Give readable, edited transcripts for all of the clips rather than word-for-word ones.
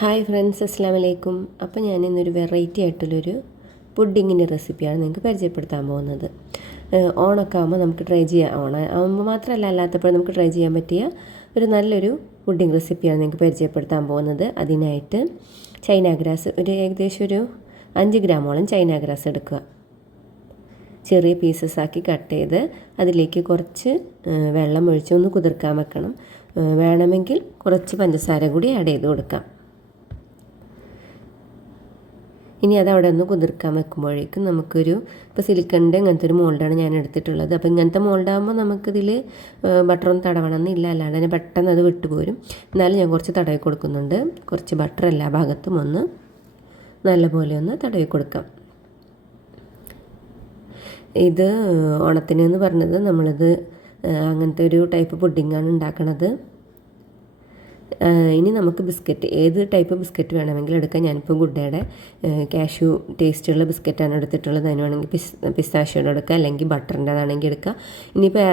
Hi friends, അസ്സാം വലൈക്കും. അപ്പോൾ ഞാൻ ഇന്നൊരു വെറൈറ്റി ആയിട്ടുള്ളൊരു പുഡിങ്ങിൻ്റെ റെസിപ്പിയാണ് നിങ്ങൾക്ക് പരിചയപ്പെടുത്താൻ പോകുന്നത്. ഓണമൊക്കെ ആകുമ്പോൾ നമുക്ക് ട്രൈ ചെയ്യാം. ഓണം ആകുമ്പോൾ മാത്രമല്ല, അല്ലാത്തപ്പോൾ നമുക്ക് ട്രൈ ചെയ്യാൻ പറ്റിയ ഒരു നല്ലൊരു പുഡിങ് റെസിപ്പിയാണ് നിങ്ങൾക്ക് പരിചയപ്പെടുത്താൻ പോകുന്നത്. അതിനായിട്ട് ചൈന ഗ്രാസ് ഏകദേശം ഒരു 5 ഗ്രാമോളം ചൈന ഗ്രാസ് എടുക്കുക. ചെറിയ പീസസ് ആക്കി കട്ട് ചെയ്ത് അതിലേക്ക് കുറച്ച് വെള്ളം ഒഴിച്ച് ഒന്ന് കുതിർക്കാൻ വെക്കണം. വേണമെങ്കിൽ കുറച്ച് പഞ്ചസാര കൂടി ആഡ് ചെയ്ത് കൊടുക്കാം. ഇനി അത് അവിടെ ഒന്ന് കുതിർക്കാൻ വെക്കുമ്പോഴേക്കും നമുക്കൊരു ഇപ്പോൾ സിലിക്കണിൻ്റെ ഇങ്ങനത്തെ ഒരു മോൾഡാണ് ഞാൻ എടുത്തിട്ടുള്ളത്. അപ്പോൾ ഇങ്ങനത്തെ മോൾഡാകുമ്പോൾ നമുക്കിതിൽ ബട്ടറൊന്നും തടവണമെന്നില്ല, അല്ലാണ്ട് തന്നെ പെട്ടെന്ന് അത് വിട്ടുപോരും. എന്നാലും ഞാൻ കുറച്ച് തടവി കൊടുക്കുന്നുണ്ട്. കുറച്ച് ബട്ടർ എല്ലാ ഭാഗത്തും ഒന്ന് നല്ലപോലെ ഒന്ന് തടവി കൊടുക്കാം. ഇത് ഓണത്തിന് എന്ന് പറഞ്ഞത് നമ്മളിത് അങ്ങനത്തെ ഒരു ടൈപ്പ് പുഡിങ്ങാണ് ഉണ്ടാക്കണത്. ഇനി നമുക്ക് ബിസ്ക്കറ്റ്, ഏത് ടൈപ്പ് ബിസ്ക്കറ്റ് വേണമെങ്കിലും എടുക്കാം. ഞാനിപ്പോൾ ഗുഡ്ഡയുടെ കാഷ്യൂ ടേസ്റ്റുള്ള ബിസ്ക്കറ്റാണ് എടുത്തിട്ടുള്ളത്. അതിന് വേണമെങ്കിൽ പിസ്താഷ്യോടെ എടുക്കുക, അല്ലെങ്കിൽ ബട്ടറിൻ്റെതാണെങ്കിൽ എടുക്കുക. ഇനിയിപ്പോൾ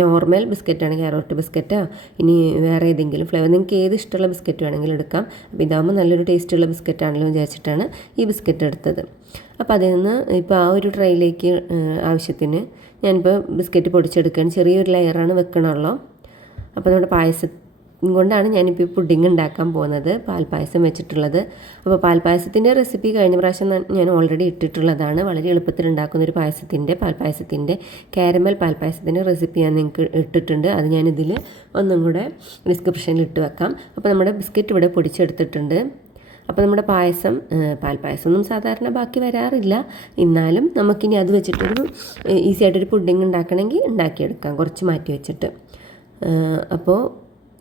നോർമൽ ബിസ്ക്കറ്റാണ്, ക്യാരറ്റ് ബിസ്ക്കറ്റോ ഇനി വേറെ ഏതെങ്കിലും ഫ്ലേവർ, നിങ്ങൾക്ക് ഏത് ഇഷ്ടമുള്ള ബിസ്ക്കറ്റ് വേണമെങ്കിലും എടുക്കാം. അപ്പോൾ ഇതാകുമ്പോൾ നല്ലൊരു ടേസ്റ്റുള്ള ബിസ്ക്കറ്റാണല്ലോ വിചാരിച്ചിട്ടാണ് ഈ ബിസ്ക്കറ്റ് എടുത്തത്. അപ്പോൾ അതിൽ നിന്ന് ഇപ്പോൾ ആ ഒരു ട്രൈയിലേക്ക് ആവശ്യത്തിന് ഞാനിപ്പോൾ ബിസ്ക്കറ്റ് പൊടിച്ചെടുക്കുകയാണ്. ചെറിയൊരു ലെയറാണ് വെക്കണമല്ലോ. അപ്പോൾ നമ്മുടെ പായസം കൊണ്ടാണ് ഞാനിപ്പോൾ പുഡിങ് ഉണ്ടാക്കാൻ പോകുന്നത്, പാൽപ്പായസം വെച്ചിട്ടുള്ളത്. അപ്പോൾ പാൽപ്പായസത്തിൻ്റെ റെസിപ്പി കഴിഞ്ഞ പ്രാവശ്യം ഞാൻ ഓൾറെഡി ഇട്ടിട്ടുള്ളതാണ്. വളരെ എളുപ്പത്തിൽ ഉണ്ടാക്കുന്നൊരു പാൽപ്പായസത്തിൻ്റെ കാരമൽ പാൽപ്പായസത്തിൻ്റെ റെസിപ്പി ഞാൻ നിങ്ങൾക്ക് ഇട്ടിട്ടുണ്ട്. അത് ഞാനിതിൽ ഒന്നും കൂടെ ഡിസ്ക്രിപ്ഷനിൽ ഇട്ട് വെക്കാം. അപ്പോൾ നമ്മുടെ ബിസ്ക്കറ്റ് ഇവിടെ പൊടിച്ചെടുത്തിട്ടുണ്ട്. അപ്പോൾ നമ്മുടെ പാൽപ്പായസം ഒന്നും സാധാരണ ബാക്കി വരാറില്ല. എന്നാലും നമുക്കിനി അത് വെച്ചിട്ടൊരു ഈസി ആയിട്ടൊരു പുഡിങ് ഉണ്ടാക്കണമെങ്കിൽ ഉണ്ടാക്കിയെടുക്കാം, കുറച്ച് മാറ്റി വെച്ചിട്ട്. അപ്പോൾ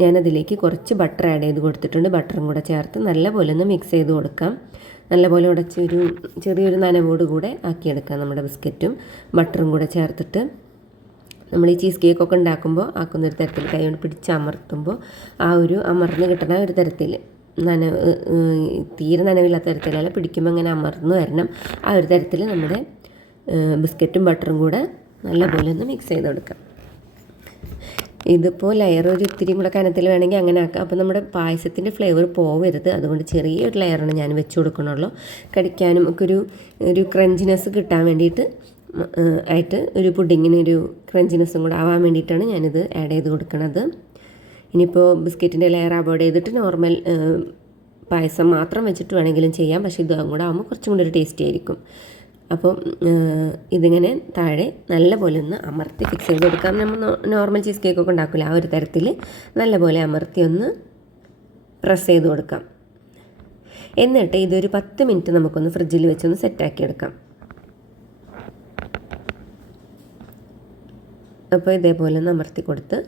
ഞാനതിലേക്ക് കുറച്ച് ബട്ടർ ആഡ് ചെയ്ത് കൊടുത്തിട്ടുണ്ട്. ബട്ടറും കൂടെ ചേർത്ത് നല്ലപോലെ ഒന്ന് മിക്സ് ചെയ്ത് കൊടുക്കാം. നല്ലപോലെ ഉടച്ചൊരു ചെറിയൊരു നനവോട് കൂടെ ആക്കിയെടുക്കാം. നമ്മുടെ ബിസ്ക്കറ്റും ബട്ടറും കൂടെ ചേർത്തിട്ട് നമ്മൾ ഈ ചീസ് കേക്കൊക്കെ ഉണ്ടാക്കുമ്പോൾ ആക്കുന്നൊരു തരത്തിൽ കൈ കൊണ്ട് പിടിച്ചമർത്തുമ്പോൾ ആ ഒരു അമർന്ന് കിട്ടുന്ന ഒരു തരത്തിൽ, തീരെ നനവില്ലാത്ത തരത്തിലല്ല, പിടിക്കുമ്പോൾ അങ്ങനെ അമർന്ന് വരണം. ആ ഒരു തരത്തിൽ നമ്മുടെ ബിസ്ക്കറ്റും ബട്ടറും കൂടെ നല്ലപോലെ ഒന്ന് മിക്സ് ചെയ്ത് കൊടുക്കാം. ഇതിപ്പോൾ ലെയർ ഒരു ഇത്തിരി കൂടെ കനത്തിൽ വേണമെങ്കിൽ അങ്ങനെ ആക്കാം. അപ്പോൾ നമ്മുടെ പായസത്തിൻ്റെ ഫ്ലേവർ പോവരുത്, അതുകൊണ്ട് ചെറിയൊരു ലെയറാണ് ഞാൻ വെച്ച് കൊടുക്കണുള്ളൂ. കടിക്കാനും ഒക്കെ ഒരു ക്രഞ്ചിനെസ് കിട്ടാൻ വേണ്ടിയിട്ട് ആയിട്ട്, ഒരു പുഡിങ്ങിനൊരു ക്രഞ്ചിനെസ്സും കൂടെ ആവാൻ വേണ്ടിയിട്ടാണ് ഞാനിത് ആഡ് ചെയ്ത് കൊടുക്കണത്. ഇനിയിപ്പോൾ ബിസ്ക്കറ്റിൻ്റെ ലെയർ അവോയ്ഡ് ചെയ്തിട്ട് നോർമൽ പായസം മാത്രം വെച്ചിട്ട് വേണമെങ്കിലും ചെയ്യാം. പക്ഷേ ഇതും കൂടെ ആകുമ്പോൾ കുറച്ചും കൂടി ഒരു ടേസ്റ്റി ആയിരിക്കും. അപ്പം ഇതിങ്ങനെ താഴെ നല്ലപോലെ ഒന്ന് അമർത്തി ഫിക്സ് ചെയ്ത് കൊടുക്കാം. നമ്മൾ നോർമൽ ചീസ് കേക്കൊക്കെ ഉണ്ടാക്കില്ല, ആ ഒരു തരത്തിൽ നല്ലപോലെ അമർത്തി ഒന്ന് പ്രസ് ചെയ്ത് കൊടുക്കാം. എന്നിട്ട് ഇതൊരു 10 മിനിറ്റ് നമുക്കൊന്ന് ഫ്രിഡ്ജിൽ വെച്ചൊന്ന് സെറ്റാക്കി എടുക്കാം. അപ്പോൾ ഇതേപോലെ ഒന്ന് അമർത്തി കൊടുത്ത്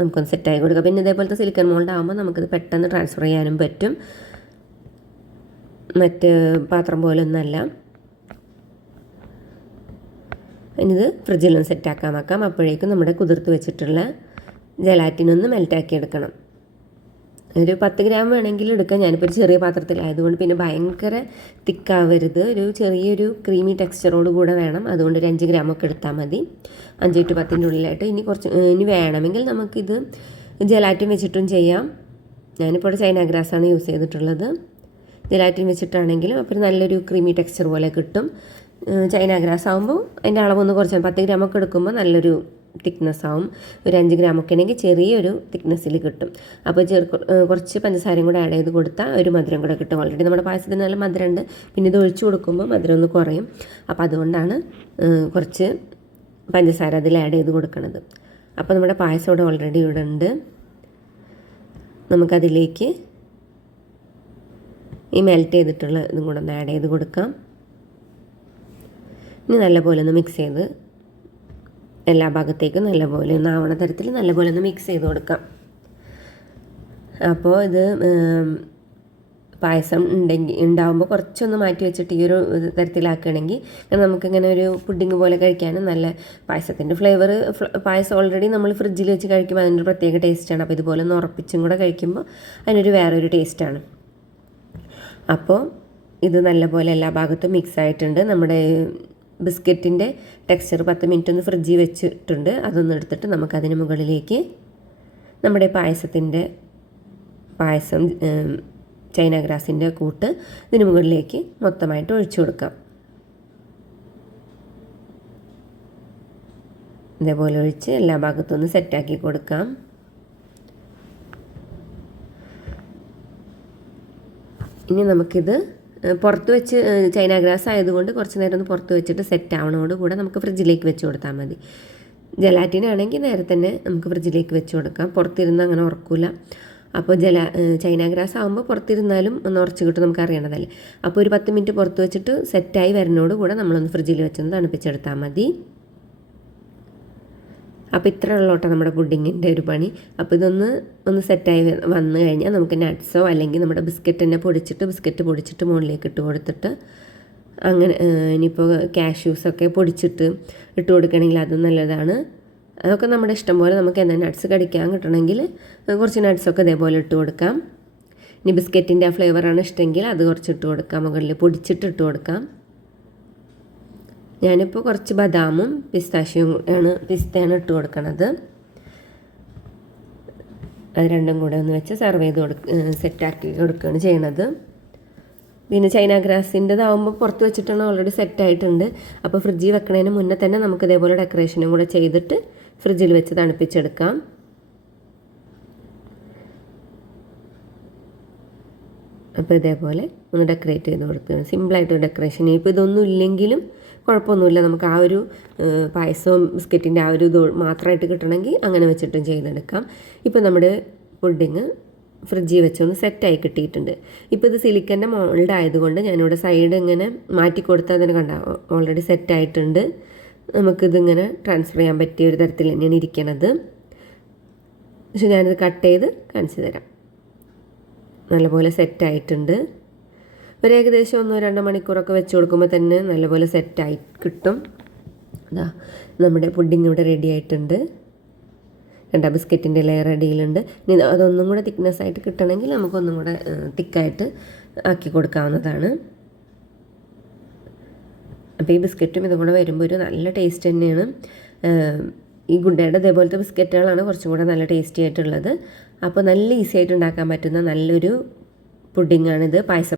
നമുക്കൊന്ന് സെറ്റാക്കി കൊടുക്കാം. പിന്നെ ഇതേപോലത്തെ സിലിക്കൺ മോൾഡ് ആകുമ്പോൾ നമുക്കിത് പെട്ടെന്ന് ട്രാൻസ്ഫർ ചെയ്യാനും പറ്റും. മറ്റ് പാത്രം പോലെ ഒന്നല്ല. ഇനിത് ഫ്രിഡ്ജിലൊന്ന് സെറ്റാക്കാൻ വെക്കാം. അപ്പോഴേക്കും നമ്മുടെ കുതിർത്ത് വെച്ചിട്ടുള്ള ജലാറ്റിനൊന്ന് മെൽറ്റാക്കി എടുക്കണം. ഒരു 10 ഗ്രാം വേണമെങ്കിൽ എടുക്കാം. ഞാനിപ്പോൾ ഒരു ചെറിയ പാത്രത്തിലായതുകൊണ്ട് പിന്നെ ഭയങ്കര തിക്കാവരുത്, ഒരു ചെറിയൊരു ക്രീമി ടെക്സ്ചറോട് കൂടെ വേണം. അതുകൊണ്ട് ഒരു 5 ഗ്രാമൊക്കെ എടുത്താൽ മതി. 5 to 10 ഉള്ളിലായിട്ട്. ഇനി വേണമെങ്കിൽ നമുക്കിത് ജലാറ്റിൻ വെച്ചിട്ടും ചെയ്യാം. ഞാനിപ്പോൾ ഇവിടെ ചൈന ഗ്രാസാണ് യൂസ് ചെയ്തിട്ടുള്ളത്. ജലാറ്റിൻ വെച്ചിട്ടാണെങ്കിലും അപ്പോൾ നല്ലൊരു ക്രീമി ടെക്സ്ചർ പോലെ കിട്ടും. ചൈന ഗ്രാസ് ആകുമ്പോൾ അതിൻ്റെ അളവൊന്ന് കുറച്ച് 10 ഗ്രാമൊക്കെ എടുക്കുമ്പോൾ നല്ലൊരു തിക്നെസ് ആവും. ഒരു 5 ഗ്രാമൊക്കെ ആണെങ്കിൽ ചെറിയൊരു തിക്നെസ്സിൽ കിട്ടും. അപ്പോൾ കുറച്ച് പഞ്ചസാരയും കൂടെ ആഡ് ചെയ്ത് കൊടുത്താൽ ഒരു മധുരം കൂടെ കിട്ടും. ഓൾറെഡി നമ്മുടെ പായസത്തിന് നല്ല മധുരമുണ്ട്. പിന്നെ ഇത് ഒഴിച്ചു കൊടുക്കുമ്പോൾ മധുരം ഒന്ന് കുറയും. അപ്പോൾ അതുകൊണ്ടാണ് കുറച്ച് പഞ്ചസാര അതിൽ ആഡ് ചെയ്ത് കൊടുക്കുന്നത്. അപ്പോൾ നമ്മുടെ പായസം ഇവിടെ ഓൾറെഡി ഇവിടെ ഉണ്ട്. നമുക്കതിലേക്ക് ഈ മെൽറ്റ് ചെയ്തിട്ടുള്ള ഇതും കൂടെ ഒന്ന് ആഡ് ചെയ്ത് കൊടുക്കാം. ഇനി നല്ലപോലെ ഒന്ന് മിക്സ് ചെയ്ത് എല്ലാ ഭാഗത്തേക്കും നല്ലപോലെ ഒന്ന് ആവണ തരത്തിൽ നല്ലപോലെ ഒന്ന് മിക്സ് ചെയ്ത് കൊടുക്കാം. അപ്പോൾ ഇത് പായസം ഉണ്ടാകുമ്പോൾ കുറച്ചൊന്ന് മാറ്റി വെച്ചിട്ട് ഈ ഒരു തരത്തിലാക്കുകയാണെങ്കിൽ നമുക്കിങ്ങനെ ഒരു പുഡിങ് പോലെ കഴിക്കാനും നല്ല പായസത്തിൻ്റെ ഫ്ലേവർ, പായസം ഓൾറെഡി നമ്മൾ ഫ്രിഡ്ജിൽ വെച്ച് കഴിക്കുമ്പോൾ അതിനൊരു പ്രത്യേക ടേസ്റ്റാണ്. അപ്പോൾ ഇതുപോലെ ഒന്ന് ഉറപ്പിച്ചും കൂടെ കഴിക്കുമ്പോൾ അതിനൊരു വേറൊരു ടേസ്റ്റാണ്. അപ്പോൾ ഇത് നല്ലപോലെ എല്ലാ ഭാഗത്തും മിക്സ് ആയിട്ടുണ്ട്. നമ്മുടെ ബിസ്ക്കറ്റിൻ്റെ ടെക്സ്ചർ 10 മിനിറ്റ് ഒന്ന് ഫ്രിഡ്ജിൽ വെച്ചിട്ടുണ്ട്. അതൊന്ന് എടുത്തിട്ട് നമുക്കതിന് മുകളിലേക്ക് നമ്മുടെ പായസത്തിൻ്റെ പായസം ചൈന ഗ്രാസിൻ്റെ കൂട്ട് ഇതിന് മുകളിലേക്ക് മൊത്തമായിട്ട് ഒഴിച്ചു കൊടുക്കാം. ഇതേപോലെ ഒഴിച്ച് എല്ലാ ഭാഗത്തുനിന്ന് സെറ്റാക്കി കൊടുക്കാം. ഇനി നമുക്കിത് പുറത്ത് വെച്ച് ചൈന ഗ്രാസ് ആയതുകൊണ്ട് കുറച്ച് നേരം ഒന്ന് പുറത്ത് വെച്ചിട്ട് സെറ്റ് ആവണോട് കൂടെ നമുക്ക് ഫ്രിഡ്ജിലേക്ക് വെച്ച് കൊടുത്താൽ മതി. ജലാറ്റിനാണെങ്കിൽ നേരെ തന്നെ നമുക്ക് ഫ്രിഡ്ജിലേക്ക് വെച്ച് കൊടുക്കാം. പുറത്തിരുന്ന് അങ്ങനെ ഉറക്കില്ല. അപ്പോൾ ചൈന ഗ്രാസ് ആകുമ്പോൾ പുറത്തിരുന്നാലും ഒന്ന് ഉറച്ച് കിട്ടും, നമുക്ക് അറിയണതല്ലേ. അപ്പോൾ ഒരു 10 മിനിറ്റ് പുറത്ത് വെച്ചിട്ട് സെറ്റായി വരുന്നതോട് കൂടെ നമ്മളൊന്ന് ഫ്രിഡ്ജിൽ വെച്ചൊന്ന് തണുപ്പിച്ചെടുത്താൽ മതി. അപ്പോൾ ഇത്ര ഉള്ളോട്ടെ നമ്മുടെ പുഡിങ്ങിൻ്റെ ഒരു പണി. അപ്പോൾ ഒന്ന് സെറ്റായി വന്നു കഴിഞ്ഞാൽ നമുക്ക് നട്ട്സോ അല്ലെങ്കിൽ നമ്മുടെ ബിസ്ക്കറ്റ് പൊടിച്ചിട്ട് മുകളിലേക്ക് ഇട്ട് കൊടുത്തിട്ട് അങ്ങനെ ഇനിയിപ്പോൾ കാഷ്യൂസൊക്കെ പൊടിച്ചിട്ട് ഇട്ട് കൊടുക്കണമെങ്കിൽ അതും നല്ലതാണ്. അതൊക്കെ നമ്മുടെ ഇഷ്ടം പോലെ നമുക്ക് എന്താ നട്ട്സ് കടിക്കാൻ കിട്ടണമെങ്കിൽ കുറച്ച് നട്ട്സൊക്കെ ഇതേപോലെ ഇട്ട് കൊടുക്കാം. ഇനി ബിസ്ക്കറ്റിൻ്റെ ആ ഫ്ലേവറാണ് ഇഷ്ടമെങ്കിൽ അത് കുറച്ച് ഇട്ട് കൊടുക്കാം, മുകളിൽ പൊടിച്ചിട്ട് ഇട്ട് കൊടുക്കാം. ഞാനിപ്പോൾ കുറച്ച് ബദാമും പിസ്തയാണ് ഇട്ട് കൊടുക്കണത്. അത് രണ്ടും കൂടെ ഒന്ന് വെച്ച് സെർവ് ചെയ്ത് സെറ്റാക്കി കൊടുക്കുകയാണ് ചെയ്യണത്. പിന്നെ ചൈന ഗ്രാസിൻ്റെതാവുമ്പോൾ പുറത്ത് വെച്ചിട്ടാണ് ഓൾറെഡി സെറ്റായിട്ടുണ്ട്. അപ്പോൾ ഫ്രിഡ്ജിൽ വെക്കണതിന് മുന്നേ തന്നെ നമുക്ക് ഇതേപോലെ ഡെക്കറേഷനും കൂടെ ചെയ്തിട്ട് ഫ്രിഡ്ജിൽ വെച്ച് തണുപ്പിച്ചെടുക്കാം. അപ്പോൾ ഇതേപോലെ ഒന്ന് ഡെക്കറേറ്റ് ചെയ്ത് കൊടുക്കുകയാണ്. സിമ്പിളായിട്ട് ഡെക്കറേഷൻ. ഇപ്പോൾ ഇതൊന്നും ഇല്ലെങ്കിലും കുഴപ്പമൊന്നുമില്ല, നമുക്ക് ആ ഒരു പായസവും ബിസ്ക്കറ്റിൻ്റെ ആ ഒരു ഇത് മാത്രമായിട്ട് കിട്ടണമെങ്കിൽ അങ്ങനെ വെച്ചിട്ടും ചെയ്തെടുക്കാം. ഇപ്പോൾ നമ്മുടെ പുഡിങ് ഫ്രിഡ്ജിൽ വെച്ചൊന്ന് സെറ്റായി കിട്ടിയിട്ടുണ്ട്. ഇപ്പോൾ ഇത് സിലിക്കൻ്റെ മോൾഡ് ആയതുകൊണ്ട് ഞാനിവിടെ സൈഡ് ഇങ്ങനെ മാറ്റി കൊടുത്താൽ അതിന് കണ്ട ഓൾറെഡി സെറ്റായിട്ടുണ്ട്. നമുക്കിതിങ്ങനെ ട്രാൻസ്ഫർ ചെയ്യാൻ പറ്റിയ ഒരു തരത്തിൽ തന്നെയാണ് ഇരിക്കണത്. പക്ഷെ ഞാനിത് കട്ട് ചെയ്ത് കാണിച്ചു തരാം. നല്ലപോലെ സെറ്റായിട്ടുണ്ട്. ഒരു ഏകദേശം 1-2 മണിക്കൂറൊക്കെ വെച്ച് കൊടുക്കുമ്പോൾ തന്നെ നല്ലപോലെ സെറ്റായി കിട്ടും. അതാ നമ്മുടെ പുഡിങ് ഇവിടെ റെഡി ആയിട്ടുണ്ട്. ബിസ്ക്കറ്റിൻ്റെ ലെയർ അടിയിലുണ്ട്. ഇനി അതൊന്നും കൂടെ തിക്നെസ് ആയിട്ട് കിട്ടണമെങ്കിൽ നമുക്കൊന്നും കൂടെ തിക്കായിട്ട് ആക്കി കൊടുക്കാവുന്നതാണ്. അപ്പോൾ ഈ ബിസ്ക്കറ്റും ഇതും കൂടെ വരുമ്പോൾ ഒരു നല്ല ടേസ്റ്റ് തന്നെയാണ്. ഈ ഗുഡ്ഡയുടെ ഇതേപോലത്തെ ബിസ്ക്കറ്റുകളാണ് കുറച്ചും കൂടെ നല്ല ടേസ്റ്റി ആയിട്ടുള്ളത്. അപ്പോൾ നല്ല ഈസി ആയിട്ട് ഉണ്ടാക്കാൻ പറ്റുന്ന നല്ലൊരു പുഡിങ്ങാണിത്. പായസം